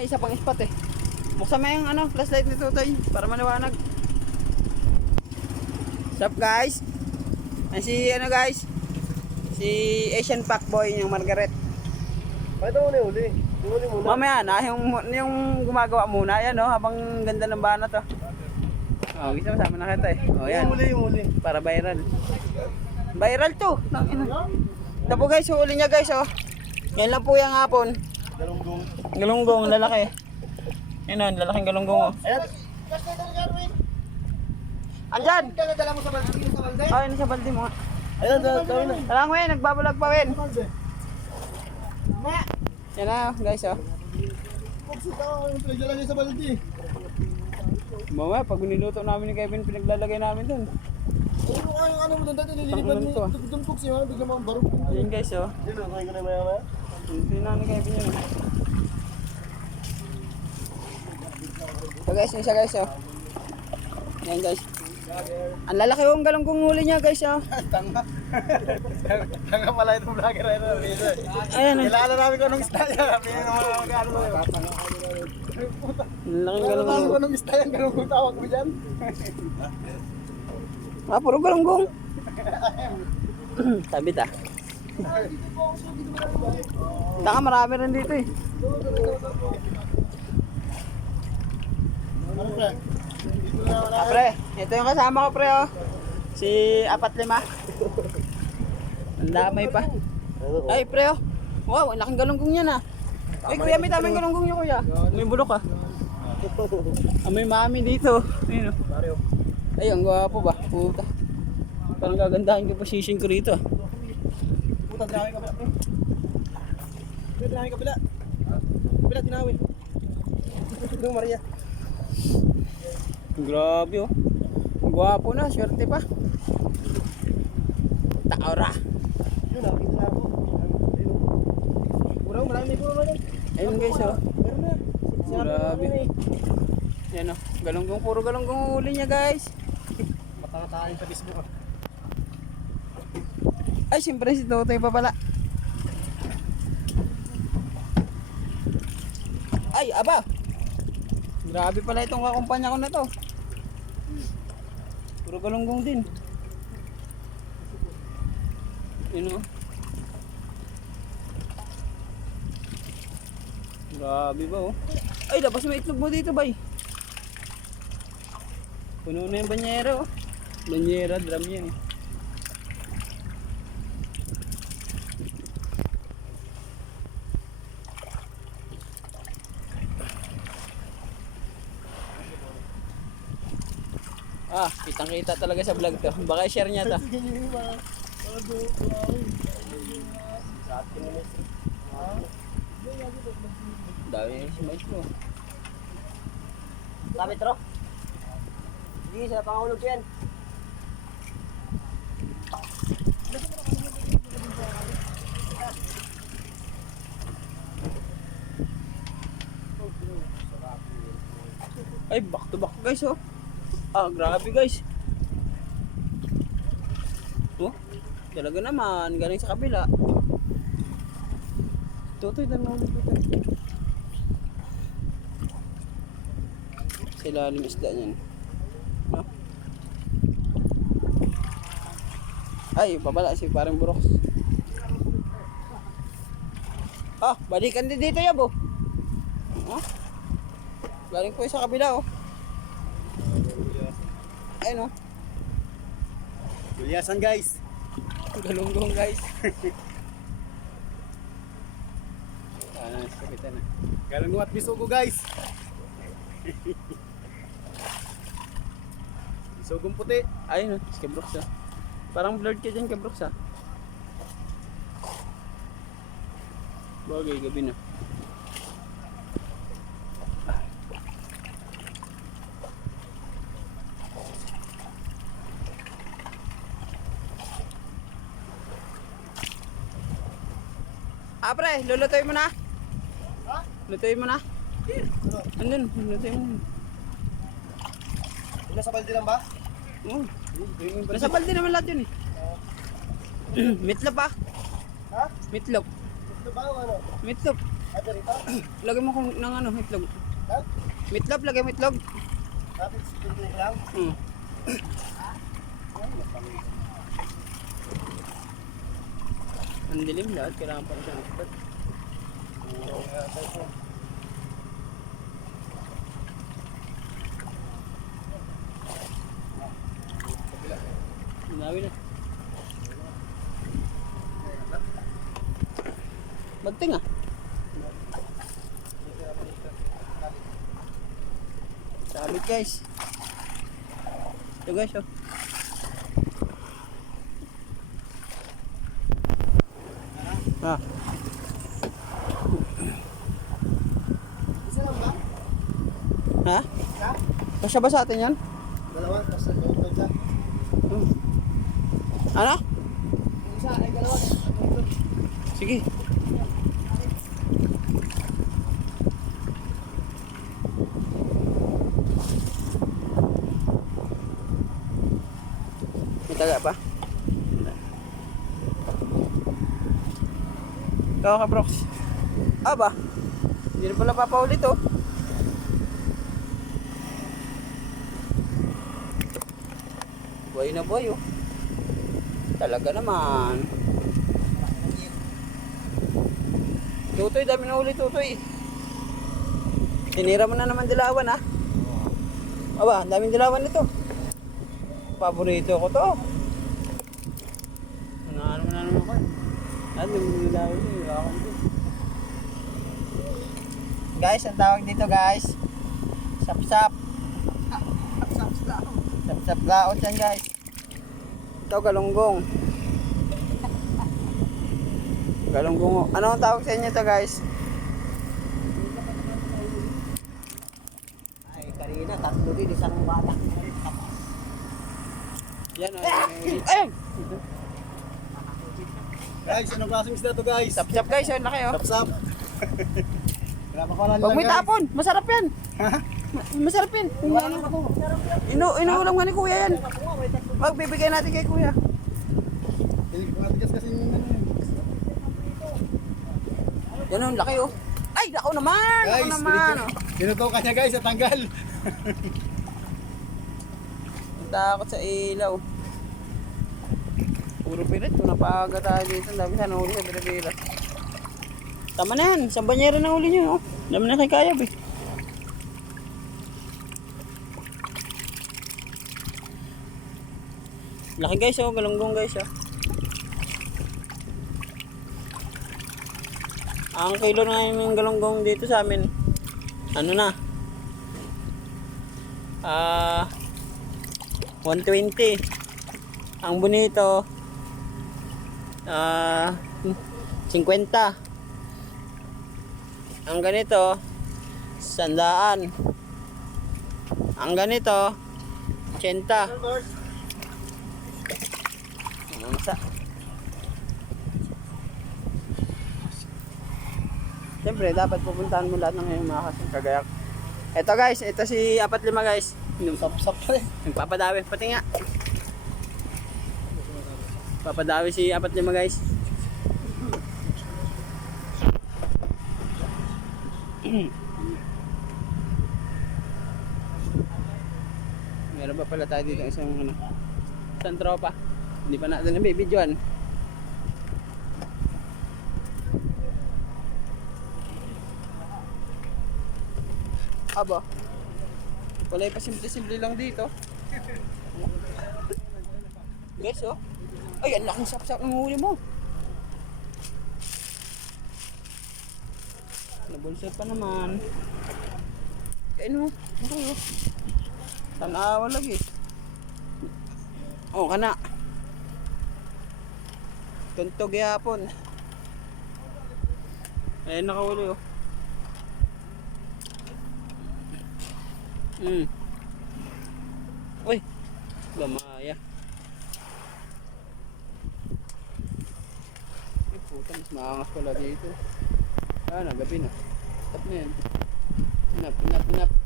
may isa pang spot eh. Buksan mo yung flashlight ni Tutoy para maliwanag. Sup guys? Ay si guys? Si Asian Packboy yung Margaret. Pwede mo na uli. Uli muna. Mamaya na, yung gumagawa muna. Ayan habang ganda ng banat oh. Oh, gusto mo sama na kita eh. Oh, yan. Yung uli. Para viral. Viral to. Ito po guys, huli niya guys oh. Yan lang po yung hapon. Galunggong. Galunggong, lalaki. Yan oh, lalaking galunggong oh. Ayan. Andyan! Dala mo sa balde. Oh, yun sa balde mo nga. Ayan, dala na. Talang Wen, nagbabulag pa Wen. Yan na guys oh. Pagsuta ako yung pinagdala niya sa balde. Bawa, pag niluto namin ni Kevin, pinaglalagay namin dun. Ano mo doon dati nililipan ni Dumpok siya. Bigla mga barok. Yan guys oh. Yun, okay ko na maya. Pinan ni Kevin yun. So guys, yun siya guys oh. Yan guys. Ang lalaki yung galunggong huli niya guys oh. Tanga. Tanga pala itong vlogger na ito. Ayan oh. Kilala namin kung anong isda niya. Pinin naman ang magkano mo. Ang laking Kilala namin galunggong. kung anong isda yan. Ganun kung tawag mo dyan. Puro galunggong. Sabit ah. Taka marami rin dito eh. Ano pre? Dito na wala. Pre, ito yung kasama ko pre oh. Si 4-5. Ang damay pa. Ay pre oh. Wow, ang laking galunggong yan ah. Ay kuya, may tamang galunggong niyo kuya. May bulok ah. May mami dito. Ayun oh. Ay, ang gwapo ba? Puta. Parang gagandahin ko position ko rito ah. Puta, tinawi kabila pre. Tinawi kabila. Kabila, tinawi. Ito Maria. Grabe oh. Ang gwapo na, swerte pa. Taora. Yun, nakita na ako. Kurang marami po naman. Ayun guys oh. Meron na. Grabe. Yan oh. Galunggong, puro galunggong huli niya guys. Matatayin sa Facebook ah. Ay, siyempre si Totoy pa pala. Ay, aba. Grabe pala itong kakumpanya ko na to. Puro galunggong din. Yun o. Grabe ba oh. Ay, labas mo itlog mo dito bay. Puno na yung banyera oh. Banyera, drum yan eh. Ah, kitang-kita talaga sa vlog to. Baka share niya to. Dami si mais mo. Sabi tro. Sige, sa pangulog yan. Ay, back to back guys oh. Ah, grabe guys. Oh, talaga naman. Galing sa kabila. Tutoy, dalawa na tutoy. Sa ilalim isda niyan. No? Ay, babala si parang Brooks. Ah, balikan din dito yabo. Oh. Galing po sa kabila oh. Ayun oh. Gulyasan guys. Galunggong guys. Sabitan na. Galunggong at bisugo guys. Bisugong puti. Ayun oh, si Brooks ah. Parang blurred ka dyan kay Brooks ah. Bagay, gabi na. Ah pre, lulutuin mo na. Ha? Lutuin mo na. Andun, lutuin mo. Nasa balde lang ba? Oo. Nasa balde naman lahat yun eh. Meatloaf ah. Ha? Meatloaf. Ito ba o ano? Meatloaf. Ay, dito. Lagyan mo kung ng ano, itlog. Ha? Mitlog, lagyan mo itlog. Dapat siguro lang. Hmm. Ang dilim lahat, kailangan pa rin siya ng spot. Nawi na. Bagting ah. Sabit guys. Ito guys oh. Ah. Isa lang ba? Ha? Isa? Kasya ba sa atin yan? Dalawa, tapos sa loob isa. Ano? Yung isa ay dalawa. Sige. May taga pa? Ikaw ka, Brox. Aba, hindi na pala papaulit oh. Buhay na buhay oh. Talaga naman. Tutoy, dami na uli tutoy. Tinira mo na naman dilawan ha. Aba, ang daming dilawan nito. Paborito ko to. Ano na naman ko. Ano yung dilawan nito? Guys, ang tawag dito guys. Sap-sap. Sap-sap laot yan guys. Ito galunggong. Galunggong. Ano ang tawag sa inyo to guys? Ay, kanina, tatlo din, isang bata. Yan o. Ayun! Guys, anong klaseng isda to guys? Sap-sap guys, ang laki oh. Sapsap. Grabe ko lang Huwag mo itapon, masarap yan. Masarap yan. Wala na ako. Inuulam nga ni kuya yan. Wag, bibigay natin kay kuya. Hindi ko matigas kasi yung ano yun. Yan ang laki oh. Ay, ako naman! Ako Guys, naman! Oh. tinutukan niya guys, at tanggal. Takot sa ilaw. Puro pirit, kung napaga tayo dito, dami sana huli sa Birabira. Tama na yan, isang banyera na huli nyo. Oh. Dami na kay Kayab eh. Laki guys oh, galunggong guys oh. Ang kilo na yung galunggong dito sa amin, ano na? 120. Ang bonito 50. Ang ganito 100. Ang ganito 80. Masa. Siyempre dapat pupuntahan mo lahat ng ngayong mga kasing kagayak. Ito guys, ito si 45 guys. Sapsap pa eh. Nagpapadawi, pati nga. Papadawi si 45 guys. Meron pa pala tayo dito isang ano, isang tropa. Hindi pa natin nabibidyoan. Aba, wala pa simple-simple lang dito. Guys oh. Ay, ang laking sapsap ng huli mo. Nabulsot pa naman. Ano? Okay oh. Tanawa lagi. Oh, kana. Tuntog yapon. Ayun nakahuli oh. Uy, gamaya. Ay puta, mas maangas pala dito. Ah, gabi na. Tap na yan. Inap.